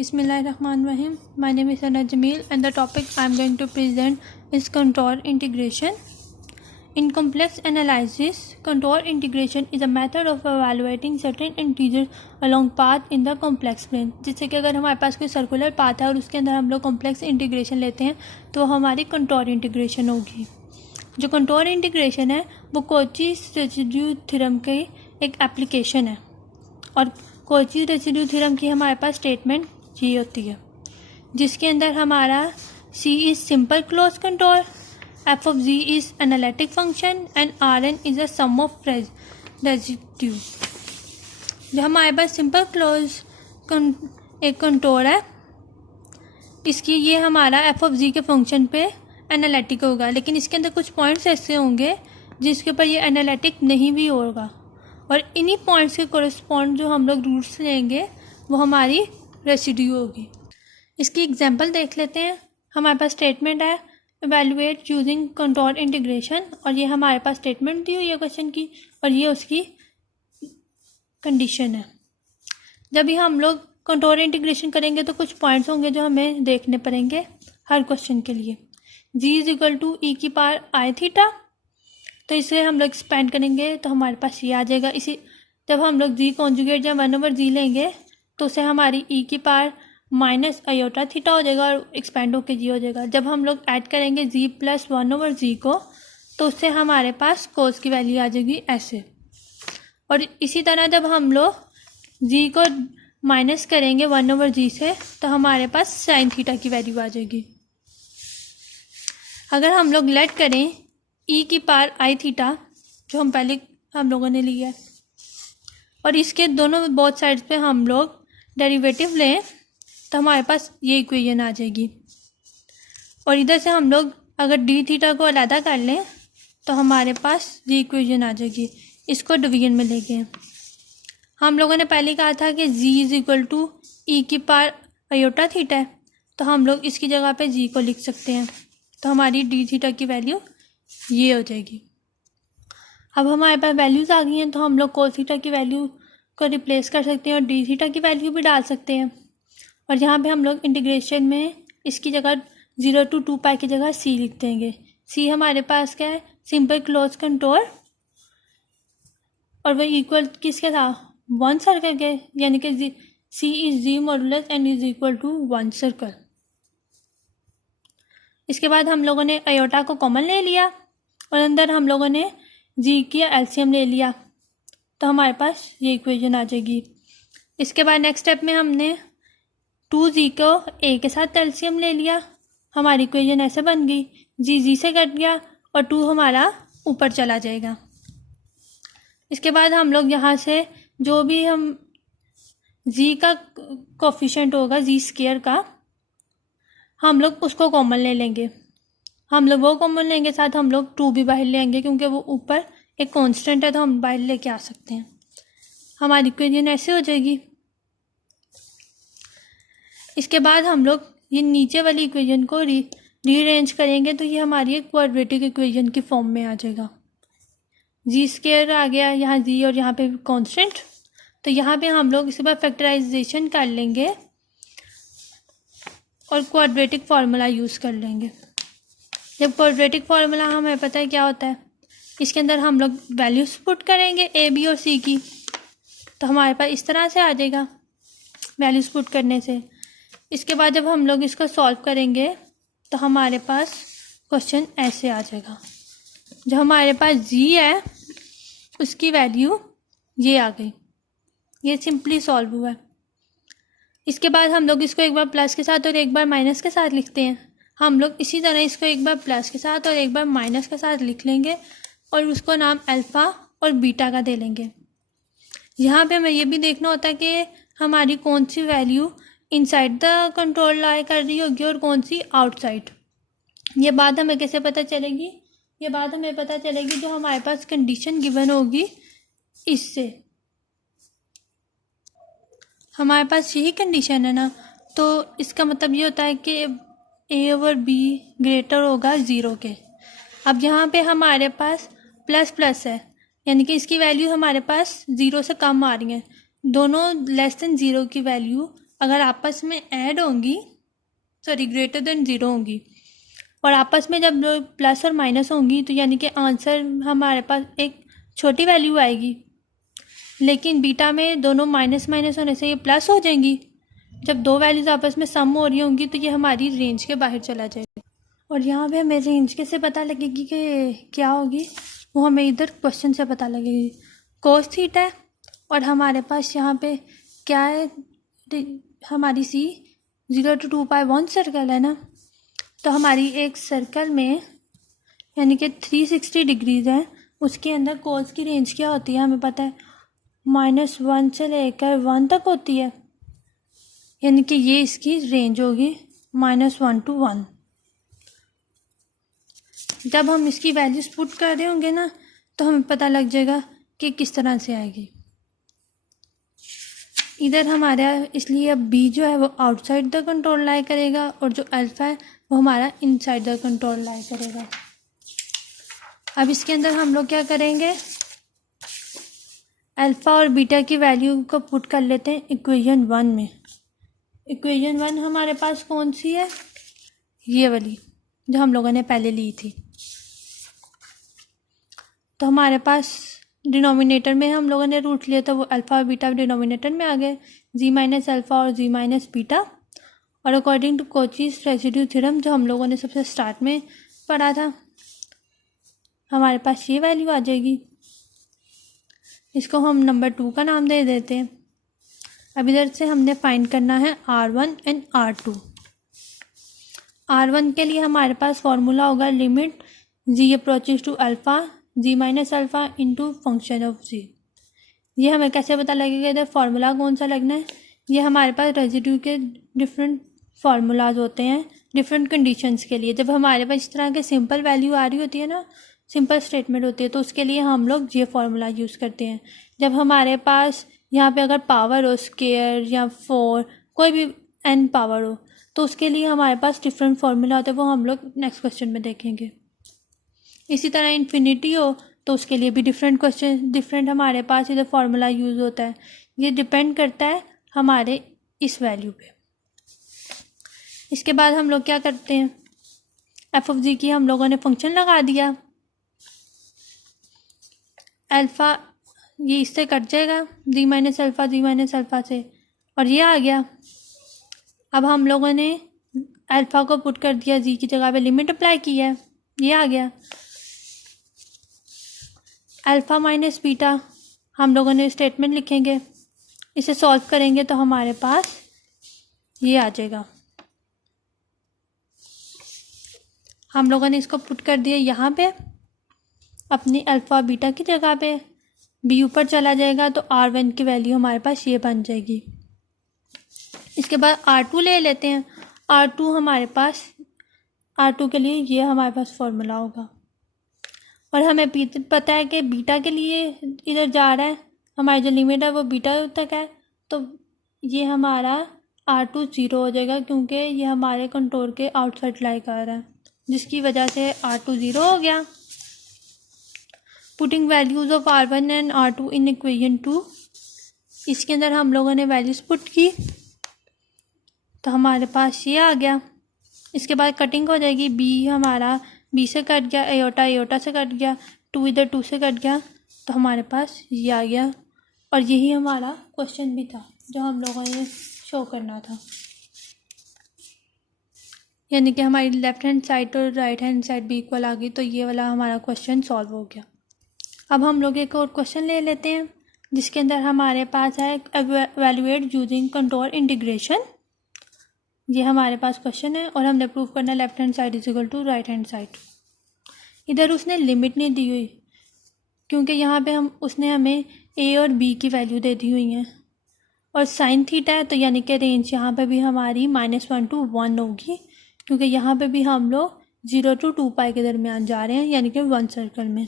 Bismillahirrahmanirrahim. My name is Anna Jamil and the topic I am going to present is contour integration. In complex analysis, contour integration is a method of evaluating certain integers along path in the complex plane. जिससे कि अगर हमारे पास कोई circular path है और उसके अंदर हम लोग कॉम्प्लेक्स इंटीग्रेशन लेते हैं तो हमारी कंटोर इंटीग्रेशन होगी. जो कंटोर इंटीग्रेशन है वो कॉची रेसिड्यू थ्योरम की एक एप्लीकेशन है और कॉची रेसिड्यू थ्योरम की हमारे पास स्टेटमेंट ये होती है जिसके अंदर हमारा C is simple close contour, f of z is analytic function and Rn is a sum of residue. जो हमारे पास सिंपल क्लोज एक कंटोर है इसकी ये हमारा f of z के फंक्शन पे एनालिटिक होगा, लेकिन इसके अंदर कुछ पॉइंट्स ऐसे होंगे जिसके ऊपर ये एनालिटिक नहीं भी होगा और इन्हीं पॉइंट्स के कोरिस्पॉन्ड जो हम लोग रूट्स लेंगे वो हमारी रेसिड्यू होगी. इसकी एग्जांपल देख लेते हैं. हमारे पास स्टेटमेंट है इवैल्यूएट यूजिंग कंटोर इंटीग्रेशन और ये हमारे पास स्टेटमेंट दी हुई है क्वेश्चन की और ये उसकी कंडीशन है. जब भी हम लोग कंटोर इंटीग्रेशन करेंगे तो कुछ पॉइंट्स होंगे जो हमें देखने पड़ेंगे हर क्वेश्चन के लिए. g इज इक्वल टू ई की पावर आई थीटा, तो इसे हम लोग एक्सपेंड करेंगे तो हमारे पास ये आ जाएगा. इसी जब हम लोग g कॉन्जुगेट या 1/g लेंगे तो उसे हमारी e की पावर माइनस आयोटा थीटा हो जाएगा और एक्सपेंड होकर g हो जाएगा. जब हम लोग ऐड करेंगे g प्लस 1/g को तो उससे हमारे पास कोस की वैल्यू आ जाएगी ऐसे. और इसी तरह जब हम लोग g को माइनस करेंगे 1/g से तो हमारे पास साइन थीटा की वैल्यू आ जाएगी. अगर हम लोग लेट करें e की पावर आई थीटा जो हम लोगों ने लिया है और इसके दोनों बोथ साइड्स पे हम लोग डेरिवेटिव लें तो हमारे पास ये इक्वेशन आ जाएगी. और इधर से हम लोग अगर डी थीटा को अलग कर लें तो हमारे पास ये इक्वेशन आ जाएगी. इसको डिवीजन में लेके हम लोगों ने पहले कहा था कि g इज इक्वल टू ई की पावर आयोटा थीटा है तो हम लोग इसकी जगह पे g को लिख सकते हैं तो हमारी डी थीटा की वैल्यू ये हो जाएगी. अब हमारे पास वैल्यूज़ आ गई हैं तो हम लोग कोस थीटा की वैल्यू को रिप्लेस कर सकते हैं और डी थीटा की वैल्यू भी डाल सकते हैं. और यहाँ पे हम लोग इंटीग्रेशन में इसकी जगह 0 to 2 पाई की जगह c लिख देंगे. c हमारे पास क्या है सिंपल क्लोज कंटोर और वह इक्वल किसके था 1 सर्कल के, यानी कि c is g modulus n is equal to 1 circle. इसके बाद हम लोगों ने आयोटा को कॉमन ले लिया और अंदर हम लोगों ने g की एलसीएम ले लिया तो हमारे पास ये इक्वेशन आ जाएगी. इसके बाद नेक्स्ट स्टेप में हमने 2g को a के साथ एलसीएम ले लिया, हमारी इक्वेशन ऐसे बन गई. g से कट गया और 2 हमारा ऊपर चला जाएगा. इसके बाद हम लोग यहाँ से जो भी हम g का कोफिशिएंट होगा g स्क्वायर का हम लोग उसको कॉमन ले लेंगे. हम लोग वो कॉमन लेंगे साथ हम लोग 2 भी बाहर लेंगे क्योंकि वो ऊपर एक कांस्टेंट है तो हम बाहर लेके आ सकते हैं. हमारी इक्वेशन ऐसे हो जाएगी. इसके बाद हम लोग ये नीचे वाली इक्वेशन को रीअरेंज करेंगे तो ये हमारी एक क्वाड्रेटिक इक्वेशन की फॉर्म में आ जाएगा. जी स्क्वायर आ गया यहाँ जी और यहाँ पे कांस्टेंट, तो यहाँ पे हम लोग इसके बाद फैक्टराइजेशन कर लेंगे और क्वाड्रेटिक फार्मूला यूज़ कर लेंगे. जब क्वाड्रेटिक फार्मूला हमें पता है क्या होता है, इसके अंदर हम लोग वैल्यूज पुट करेंगे ए बी और सी की तो हमारे पास इस तरह से आ जाएगा वैल्यूज पुट करने से. इसके बाद जब हम लोग इसको सॉल्व करेंगे तो हमारे पास क्वेश्चन ऐसे आ जाएगा. जो हमारे पास जी है उसकी वैल्यू ये आ गई. ये सिंपली सॉल्व हुआ है. इसके बाद हम लोग इसको एक बार प्लस के साथ और एक बार माइनस के साथ लिखते हैं. हम लोग इसी तरह इसको एक बार प्लस के साथ और एक बार माइनस के साथ लिख लेंगे और उसको नाम अल्फ़ा और बीटा का दे लेंगे. यहाँ पे हमें ये भी देखना होता है कि हमारी कौन सी वैल्यू इनसाइड द कंट्रोल लाई कर रही होगी और कौन सी आउटसाइड. ये बात हमें कैसे पता चलेगी, ये बात हमें पता चलेगी जो हमारे पास कंडीशन गिवन होगी इससे. हमारे पास यही कंडीशन है ना, तो इसका मतलब ये होता है कि a ओवर b ग्रेटर होगा 0 के. अब यहाँ पे हमारे पास प्लस प्लस है यानी कि इसकी वैल्यू हमारे पास 0 से कम आ रही है. दोनों लेस देन 0 की वैल्यू अगर आपस में ऐड होंगी, सॉरी ग्रेटर देन 0 होंगी, और आपस में जब प्लस और माइनस होंगी तो यानी कि आंसर हमारे पास एक छोटी वैल्यू आएगी। लेकिन बीटा में दोनों माइनस माइनस होने से ये प्लस हो जाएंगी। जब दो वैल्यूज आपस में सम हो रही होंगी तो ये हमारी रेंज के बाहर चला जाएगा। और यहाँ पे हमें रेंज कैसे पता लगेगी कि क्या होगी, वो हमें इधर क्वेश्चन से पता लगेगी। कोस थीटा है और हमारे पास यहाँ पे क्या है, हमारी सी 0 to 2π1 सर्कल है ना। तो हमारी एक सर्कल में यानी कि 360 डिग्रीज है, उसके अंदर कोस की रेंज क्या होती है हमें पता है, -1 से लेकर 1 तक होती है। यानी कि ये इसकी रेंज होगी -1 to 1। जब हम इसकी वैल्यूज पुट कर रहे होंगे ना तो हमें पता लग जाएगा कि किस तरह से आएगी। इधर हमारा इसलिए अब बी जो है वो आउटसाइड द कंट्रोल लाई करेगा और जो अल्फा है वो हमारा इनसाइड द कंट्रोल लाई करेगा। अब इसके अंदर हम लोग क्या करेंगे, अल्फा और बीटा की वैल्यू को पुट कर लेते हैं इक्वेशन 1 में। इक्वेशन 1 हमारे पास कौन सी है, ये वाली जो हम लोगों ने पहले ली थी। तो हमारे पास डिनोमिनेटर में हम लोगों ने रूट लिया था, वो अल्फ़ा और बीटा डिनोमिनेटर में आ गए, जी माइनस अल्फ़ा और जी माइनस बीटा। और according to Cauchy's residue theorem जो हम लोगों ने सबसे स्टार्ट में पढ़ा था, हमारे पास ये वैल्यू आ जाएगी। इसको हम नंबर 2 का नाम दे देते हैं। अब इधर से हमने फाइंड करना है R1 एंड R2। R1 के लिए हमारे पास फॉर्मूला होगा limit G approaches to alpha G minus alpha into function of G. ये हमें कैसे पता लगेगा, इधर फार्मूला कौन सा लगना है, ये हमारे पास रेजिड्यू के डिफरेंट फार्मूलाज होते हैं डिफरेंट कंडीशंस के लिए। जब हमारे पास इस तरह के सिंपल वैल्यू आ रही होती है ना, सिंपल स्टेटमेंट होती है, तो उसके लिए हम लोग ये फार्मूला यूज़ करते हैं। जब हमारे पास यहाँ पे अगर पावर हो स्केयर या 4 कोई भी n पावर हो तो उसके लिए हमारे पास डिफरेंट फार्मूला होते हैं, वो हम लोग नेक्स्ट क्वेश्चन में देखेंगे। इसी तरह इन्फिनिटी हो तो उसके लिए भी डिफरेंट हमारे पास इधर फार्मूला यूज़ होता है। ये डिपेंड करता है हमारे इस वैल्यू पे। इसके बाद हम लोग क्या करते हैं, एफ ऑफ जी की हम लोगों ने फंक्शन लगा दिया। अल्फ़ा ये इससे कट जाएगा, जी माइनस अल्फ़ा से, और ये आ गया। अब हम लोगों ने अल्फ़ा को पुट कर दिया, जी की जगह पे लिमिट अप्लाई की है, ये आ गया। अल्फ़ा माइनस बीटा हम लोगों ने स्टेटमेंट लिखेंगे, इसे सॉल्व करेंगे तो हमारे पास ये आ जाएगा। हम लोगों ने इसको पुट कर दिया यहाँ पे अपनी अल्फ़ा बीटा की जगह पे, बी ऊपर चला जाएगा तो R1 की वैल्यू हमारे पास ये बन जाएगी। इसके बाद R2 ले लेते हैं। R2 हमारे पास, R2 के लिए ये हमारे पास फॉर्मूला होगा, और हमें पता है कि बीटा के लिए इधर जा रहा है, हमारी जो लिमिट है वो बीटा तक है, तो ये हमारा R2 0 हो जाएगा क्योंकि ये हमारे कंट्रोल के आउटसाइड लाई कर रहा है, जिसकी वजह से R2 0 हो गया। Putting values of R1 and R2 in equation 2, इसके अंदर हम लोगों ने वैल्यूज़ पुट की तो हमारे पास ये आ गया। इसके बाद कटिंग हो जाएगी, बी हमारा बी से कट गया, एयोटा से कट गया, 2 इधर 2 से कट गया, तो हमारे पास ये आ गया। और यही हमारा क्वेश्चन भी था जो हम लोगों ने शो करना था, यानी कि हमारी लेफ़्ट हैंड साइड और राइट हैंड साइड भी इक्वल आ गई, तो ये वाला हमारा क्वेश्चन सॉल्व हो गया। अब हम लोग एक और क्वेश्चन ले लेते हैं जिसके अंदर हमारे पास है एवेलुएट यूजिंग कंट्रोल इंटीग्रेशन। ये हमारे पास क्वेश्चन है और हमने प्रूव करना है left hand side is equal to right hand side. इधर उसने लिमिट नहीं दी हुई क्योंकि यहाँ पे उसने हमें ए और बी की वैल्यू दे दी हुई है, और साइन थीटा है तो यानी कि रेंज यहाँ पे भी हमारी -1 to 1 होगी, क्योंकि यहाँ पे भी हम लोग 0 to 2π के दरमियान जा रहे हैं, यानी कि 1 सर्कल में।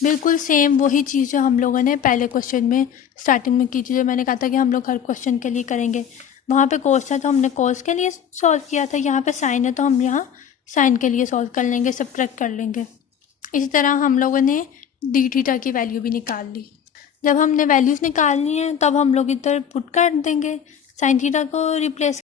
बिल्कुल सेम वही चीज़ जो हम लोगों ने पहले क्वेश्चन में स्टार्टिंग में की थी, जो मैंने कहा था कि हम लोग हर क्वेश्चन के लिए करेंगे। वहाँ पे कोस था तो हमने कोस के लिए सॉल्व किया था, यहाँ पे साइन है तो हम यहाँ साइन के लिए सॉल्व कर लेंगे, सब्ट्रैक्ट कर लेंगे। इसी तरह हम लोगों ने डी थीटा की वैल्यू भी निकाल ली। जब हमने वैल्यूज़ निकालनी है तब हम लोग इधर पुट कर देंगे, साइन थीटा को रिप्लेस